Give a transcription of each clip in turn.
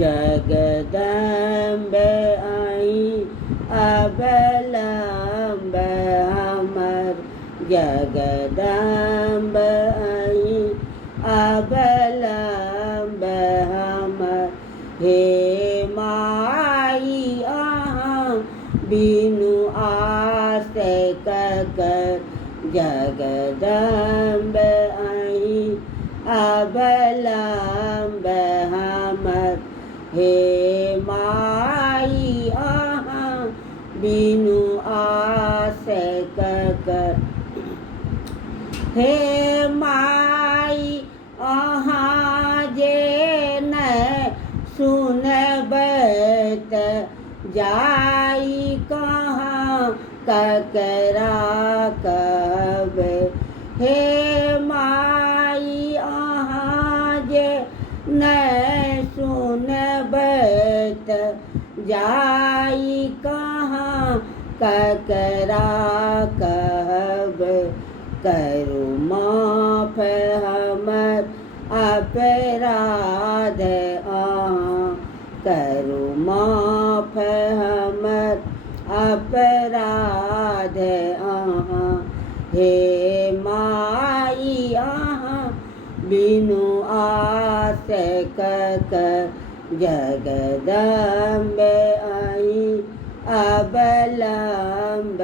जगदम्बे आई अबलम्ब हमर जगदम्बे आई अबलम्ब हमर हे माई अहाँ बिनु आसे ककर जगदम्बे आई अबलम्ब हमर हे माई अहाँ बिनु आसे ककर हे माई अहाँ जे नहीं सुनबैत जाई कहाँ ककरा कहबे हे माई अहाँ जे नहीं सुनबैत जाई कहाँ ककरा कहबे करू माफ हमर अपराध अहाँ करू माफ हमर अपराध अहाँ हे माई अहाँ बिनु आसे ककर जगदम्बे आई अबलम्ब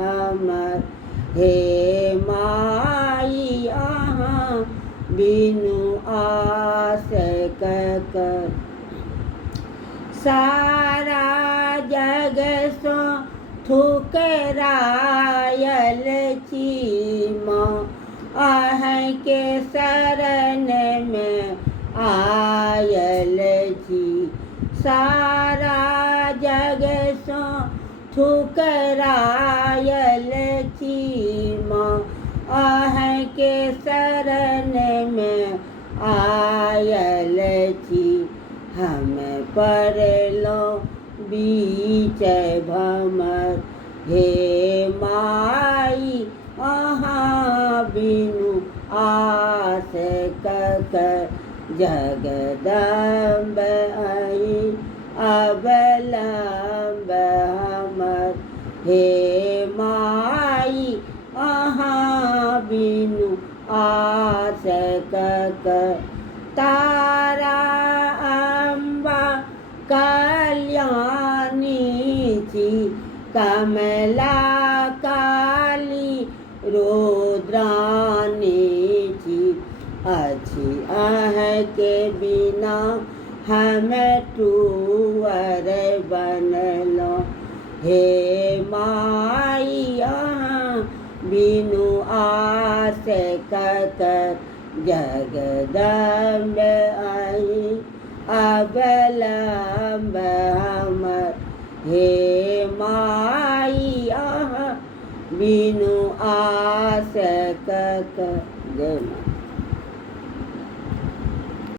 हमर हे माई अहाँ बिनु आसे ककर सारा जग सो ठुकरायल छी माँ अहीं के शरण में आयल छी सारा जग सो ठुकरायल छी माँ अहीं के शरण में आयल छी हम पड़लो बीच भमर हे माई अहाँ बिनु आस ककर जगदम्ब आई अबलम्ब हमर हे माई अहाँ बिनु आस ककर तारा अम्बा कल्याणी छी कमला काली रुद्राणी छी अच्छी अहाँ के बिना हम टूअर बनलो हे माई अहाँ बिनु आस ककर जगदम्ब आई अबलम्ब हमर हे माई अहाँ बिनु आस ककर जय माता।